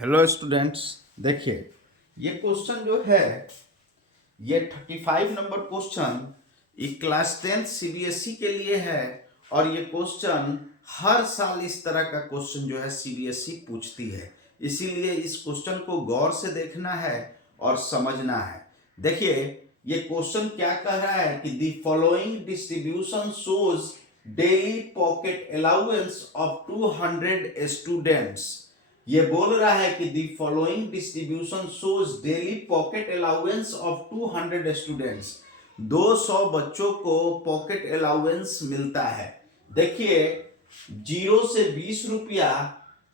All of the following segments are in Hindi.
हेलो स्टूडेंट्स, देखिए ये क्वेश्चन जो है ये 35 नंबर क्वेश्चन ये क्लास 10 सीबीएसई के लिए है। और ये क्वेश्चन हर साल इस तरह का क्वेश्चन जो है सीबीएसई पूछती है, इसीलिए इस क्वेश्चन को गौर से देखना है और समझना है। देखिए ये क्वेश्चन क्या कह रहा है कि the following distribution shows daily pocket allowance of 200 students. ये बोल रहा है कि the following distribution shows daily pocket allowance of 200 students. 200 बच्चों को पॉकेट अलाउंस मिलता है। देखिए 0 से 20 रुपया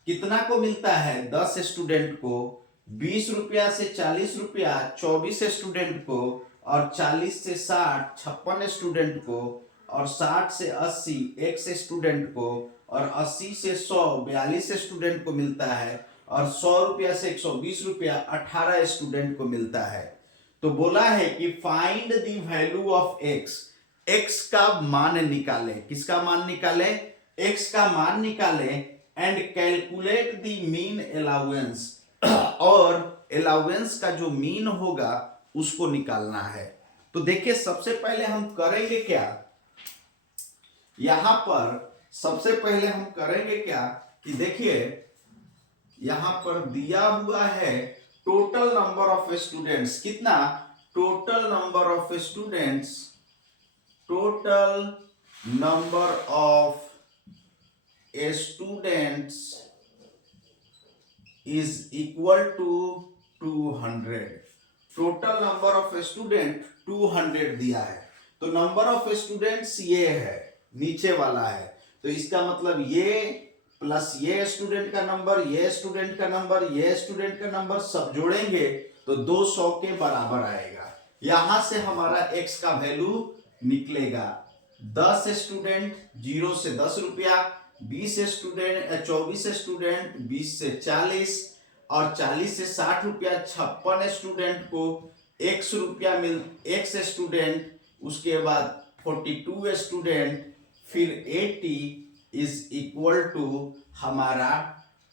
कितना को मिलता है? 10 स्टूडेंट को। 20 रुपया से 40 रुपया 24 स्टूडेंट को। और 40 से 60 56 स्टूडेंट को। और 60 से 80 एक स्टूडेंट को। और 80 से 100 42 स्टूडेंट को मिलता है। और 100 रुपया से 120 रुपया 18 स्टूडेंट को मिलता है। तो बोला है कि find the value of x. X का मान निकाले। किसका मान निकाले? एक्स का मान निकाले and calculate the mean allowance. और अलाउंस का जो मीन होगा उसको निकालना है। तो देखिए सबसे पहले हम करेंगे क्या, यहां पर सबसे पहले हम करेंगे क्या कि देखिए यहां पर दिया हुआ है टोटल नंबर ऑफ स्टूडेंट्स। कितना? Total number of students, total number of students is equal to 200। Total number of student 200 दिया है। तो नंबर ऑफ स्टूडेंट्स ये है, नीचे वाला है। तो इसका मतलब ये प्लस ये स्टूडेंट का नंबर, ये स्टूडेंट का नंबर, ये स्टूडेंट का नंबर सब जोड़ेंगे तो 200 के बराबर आएगा। यहां से हमारा x का वैल्यू निकलेगा। 10 स्टूडेंट 0 से 10 रुपया, 20 स्टूडेंट 24 स्टूडेंट 20 से 40 और 40 से 60 रुपया 56 स्टूडेंट को x रुपया मिल x स्टूडेंट, उसके बाद 42 स्टूडेंट, फिर 80 इज इक्वल टू हमारा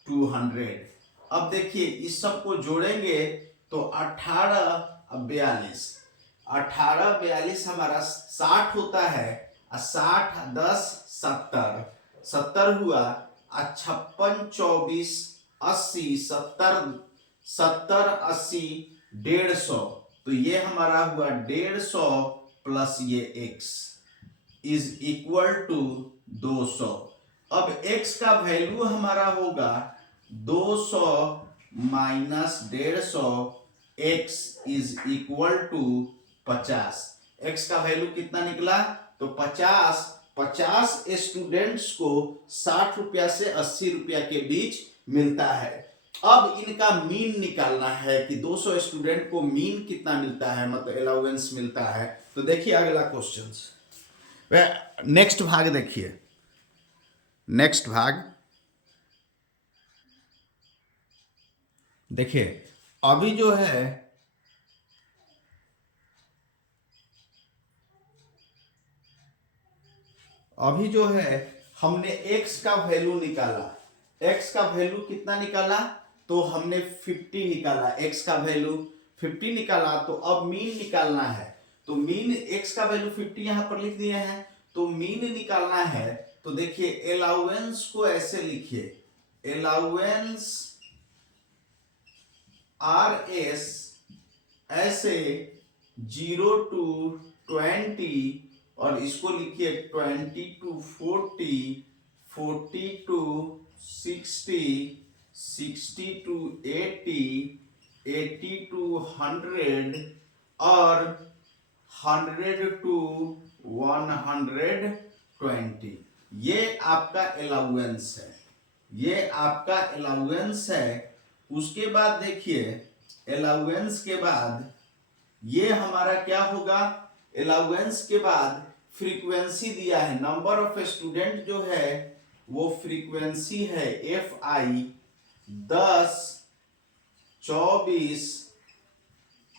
200। अब देखिए इस सब को जोड़ेंगे तो 18 42, 18 42 हमारा 60 होता है। 60 10 70, 70 हुआ। 56 24 80, 70 70 80 150। तो ये हमारा हुआ 150 प्लस ये x इज इक्वल टू 200। अब x का वैल्यू हमारा होगा 200 minus 150, x is equal to 50। x का वैल्यू कितना निकला? तो 50 स्टूडेंट्स को 60 रुपया से 80 रुपया के बीच मिलता है। अब इनका मीन निकालना है कि 200 स्टूडेंट को मीन कितना मिलता है, मतलब अलाउंस मिलता है। तो देखिए अगला क्वेश्चन, नेक्स्ट भाग देखिए। नेक्स्ट भाग देखिए, अभी जो है हमने x का वैल्यू निकाला। x का वैल्यू कितना निकाला? तो हमने 50 निकाला। x का वैल्यू 50 निकाला। तो अब मीन निकालना है। तो मीन x का वैल्यू 50 यहां पर लिख दिए हैं। तो मीन निकालना है। तो देखिए अलाउंस को ऐसे लिखिए, अलाउंस RS ऐसे 0 to 20, और इसको लिखिए 20 to 40, 40 to 60, 60 to 80, 80 to 100 और 100 to 120। ये आपका अलाउंस है, ये आपका अलाउंस है। उसके बाद देखिए अलाउंस के बाद ये हमारा क्या होगा? अलाउंस के बाद फ्रीक्वेंसी दिया है, नंबर ऑफ स्टूडेंट जो है वो फ्रीक्वेंसी है FI 10 24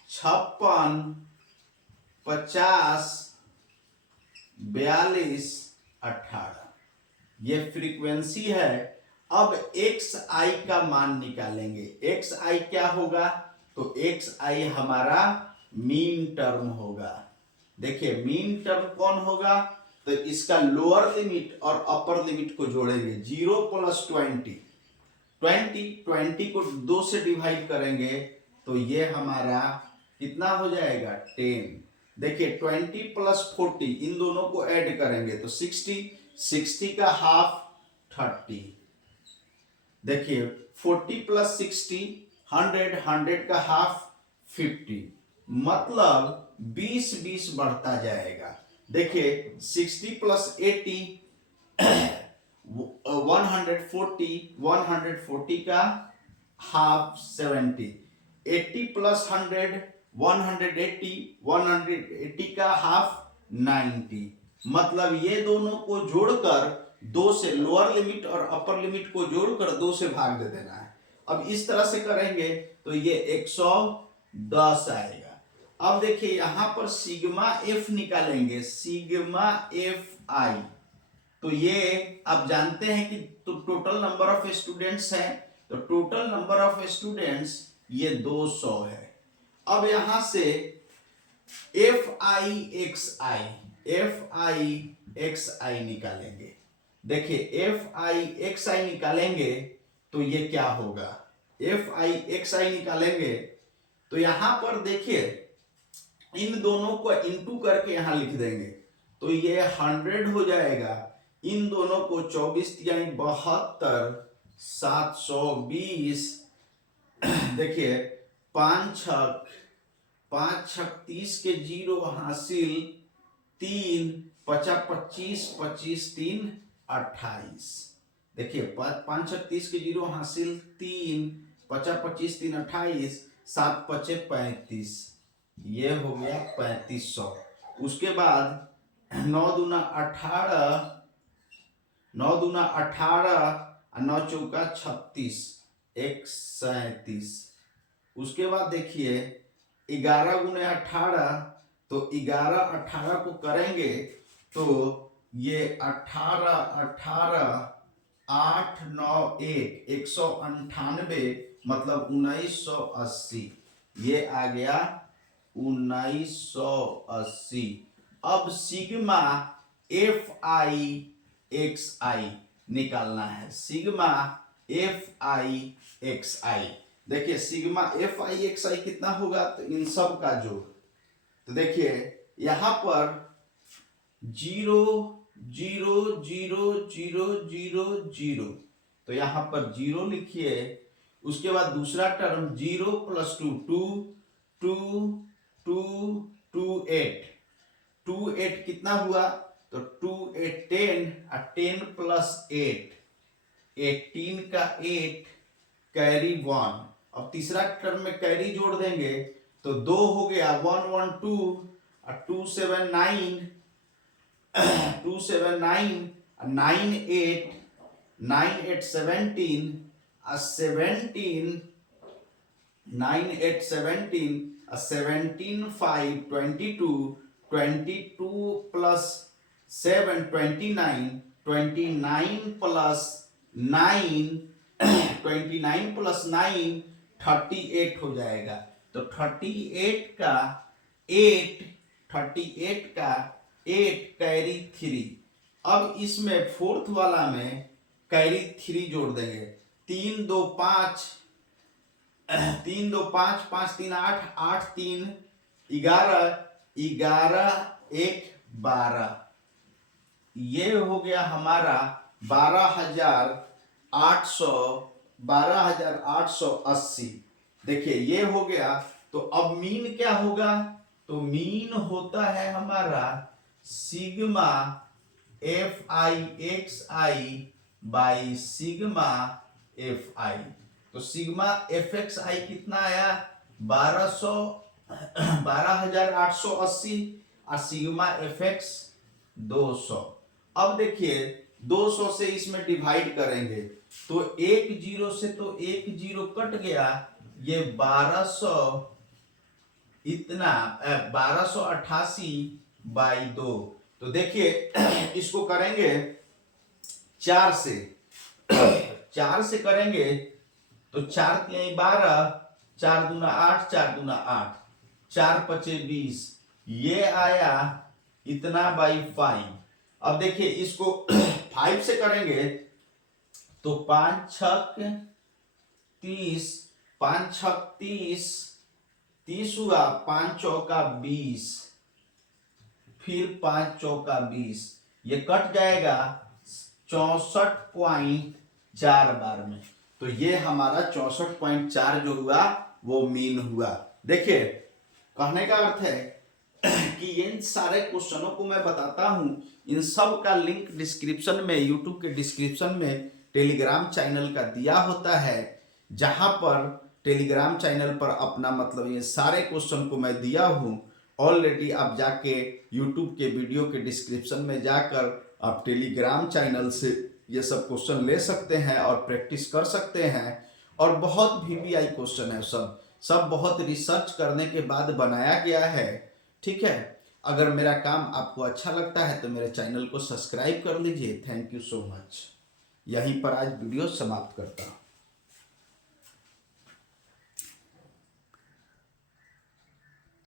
56 50 42 18। ये फ्रीक्वेंसी है। अब एक्स आई का मान निकालेंगे। एक्स आई क्या होगा? तो एक्स आई हमारा मीन टर्म होगा। देखिए मीन टर्म कौन होगा? तो इसका लोअर लिमिट और अपर लिमिट को जोड़ेंगे। 0 + 20, 20 को 2 से डिवाइड करेंगे तो ये हमारा कितना हो जाएगा? 10। देखिए 20 + 40 इन दोनों को ऐड करेंगे तो 60, 60 का हाफ 30। देखिए 40 + 60 100, 100 का हाफ 50, मतलब 20 20 बढ़ता जाएगा। देखिए 60 + 80 140, 140 का हाफ 70, 80 + 100 180, 180 का हाफ 90, मतलब ये दोनों को जोड़कर 2 से, लोअर लिमिट और अपर लिमिट को जोड़कर 2 से भाग दे देना है। अब इस तरह से करेंगे तो ये 110 आएगा। अब देखिए यहां पर सिग्मा एफ निकालेंगे, सिग्मा एफ आई। तो ये आप जानते हैं कि तो टोटल नंबर ऑफ स्टूडेंट्स है, तो टोटल नंबर ऑफ स्टूडेंट्स ये 200 है। अब यहां से एफ आई एक्स आई निकालेंगे। देखिए एफ आई एक्स आई निकालेंगे तो ये क्या होगा? एफ आई एक्स आई निकालेंगे तो यहां पर देखिए इन दोनों को इनटू करके यहां लिख देंगे तो ये 100 हो जाएगा। इन दोनों को 24 यानी 72, 720। देखिए 5 छक 30 के 0 हासिल 3, 50 25, 25 3 28। देखिए 5 छक 30 के 0 हासिल 3, 50 25 3 28, 7 5 35, ये हो गया 3500। उसके बाद 9 दूना 18, 9 दूना 18, 9 चौका 36, 137। उसके बाद देखिए 11 गुने 18, तो 11 18 को करेंगे तो ये 18 18 8 9 1 198, मतलब 1980। ये आ गया 1980। अब सिग्मा एफ आई एक्स आई निकालना है, सिग्मा एफ आई एक्स आई। देखिए सिग्मा एफ आई एक्स आई कितना होगा? तो इन सब का जोड़। तो देखिए यहां पर 0 0 0 0 0 0, तो यहां पर 0 लिखिए। उसके बाद दूसरा टर्म 0 + 2 2 2 2 2 8, 2 8 कितना हुआ? तो 2 8 10, 10 + 8 18 का 8, कैरी 1। अब तीसरा टर्म में कैरी जोड़ देंगे तो 2 हो गया, 1 1 2, 2 7 9, 2 7 9, 9 8, 9 8 17, 17, 9 8 17, 17 5 22, 22 + 7 29, 29 + 9 29 + 9 38 हो जाएगा। तो 38 का 8, 38 का 8 कैरी 3। अब इसमें फोर्थ वाला में कैरी 3 जोड़ देंगे। 3 2 5, 3 2 5, 5 3 8, 8 3 11, 11 1 12। ये हो गया हमारा 12,880। देखिए ये हो गया। तो अब मीन क्या होगा? तो मीन होता है हमारा sigma F I x I by sigma F I. तो सिग्मा एफ एक्स आई कितना आया? 12,880 और सिग्मा एफ एक्स 200। अब देखिए 200 से इसमें डिवाइड करेंगे तो एक 0 से तो एक 0 कट गया, ये 1200 इतना 1288/2। तो देखिए इसको करेंगे 4 से 4 से करेंगे तो 4 तिहाई 12, 4 दूना 8, 4 दूना 8, 4 पचे 20, ये आया इतना बाई 5। अब देखिए इसको 5 से करेंगे तो 5 छक 30, 5 छक 30, 30 हुआ, 5 चौका 20, फिर 5 चौका 20, ये कट जाएगा 64.4 बार में। तो ये हमारा 64.4 जो हुआ वो मीन हुआ। देखिए कहने का अर्थ है कि इन सारे क्वेश्चनों को मैं बताता हूं, इन सब का लिंक डिस्क्रिप्शन में, यूट्यूब के डिस्क्रिप्शन में टेलीग्राम चैनल का दिया होता है, जहां पर टेलीग्राम चैनल पर अपना मतलब ये सारे क्वेश्चन को मैं दिया हूं ऑलरेडी। आप जाके यूट्यूब के वीडियो के डिस्क्रिप्शन में जाकर आप टेलीग्राम चैनल से ये सब क्वेश्चन ले सकते हैं और प्रैक्टिस कर सकते हैं। और बहुत VVI क्वेश्चन है, सब बहुत रिसर्च करने के बाद बनाया गया है। ठीक है, अगर मेरा काम आपको अच्छा लगता है तो मेरे चैनल को सब्सक्राइब कर लीजिए। Thank you so much. यहीं पर आज वीडियो समाप्त करता हूँ।